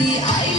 the ice.